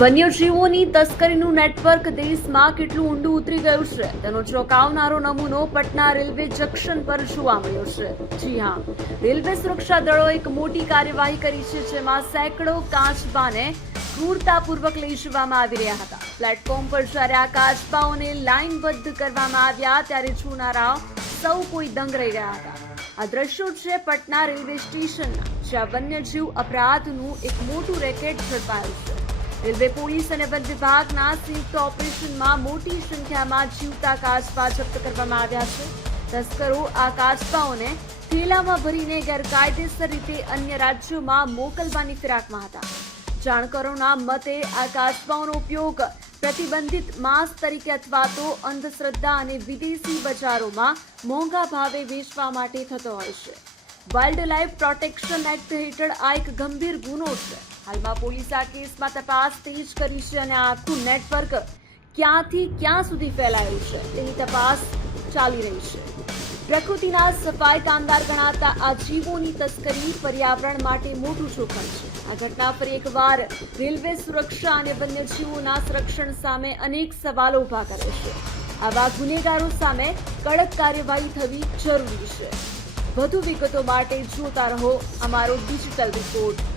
વન્યજીવોની તસ્કરીનું network દેશમાં કેટલું ઊંડું ઉતરી ગયું છે તેનો ચોંકાવનારો નમૂનો પટના રેલવે જંકશન પર જોવા મળ્યો છે। જી હા, રેલવે સુરક્ષા દળોએ એક મોટી કાર્યવાહી કરી છે, જેમાં સેંકડો કાચબાને ક્રૂરતાપૂર્વક લઈ જવામાં આવી રહ્યા હતા। પ્લેટફોર્મ પર જ્યારે આ કાચબાઓને લાઇનબદ્ધ કરવામાં આવ્યા ત્યારે જોનારાઓ સૌ કોઈ દંગ રહી ગયા હતા। આ દ્રશ્યો છે પટના રેલવે સ્ટેશનના, જ્યાં વન્યજીવ અપરાધનું એક મોટું રેકેટ ઝડપાયું છે। રેલવે પોલીસ અને વન વિભાગના સંયુક્ત ઓપરેશનમાં મોટી સંખ્યામાં જીવતા કાચબા જપ્ત કરવામાં આવ્યા છે। તસ્કરો આ કાચબાઓને થેલામાં ભરીને ગેરકાયદેસર રીતે અન્ય રાજ્યોમાં મોકલવાની ફિરાકમાં હતા। જાણકારોના મતે આ કાચબાઓનો ઉપયોગ પ્રતિબંધિત માંસ તરીકે અથવા તો અંધશ્રદ્ધા અને વિદેશી બજારોમાં મોંઘા ભાવે વેચવા માટે થતો હોય છે। વાઇલ્ડ લાઇફ પ્રોટેક્શન એક્ટ હેઠળ આ એક ગંભીર ગુનો છે। હાલમાં પોલીસે આ કેસમાં તપાસ તેજ કરી છે અને આ આખું નેટવર્ક ક્યાંથી ક્યાં સુધી ફેલાયું છે તેની તપાસ ચાલી રહી છે। પ્રકૃતિના સફાઈ કામદાર ગણાતા આ જીવોની તસ્કરી પર્યાવરણ માટે મોટું જોખમ છે। આ ઘટના ફરી એકવાર રેલવે સુરક્ષા અને વન્યજીવોના સંરક્ષણ સામે અનેક સવાલો ઉભા કરે છે। આવા ગુનેગારો સામે કડક કાર્યવાહી થવી જરૂરી છે। વધુ વિગતો માટે જોતા રહો અમારો ડિજિટલ રિપોર્ટ।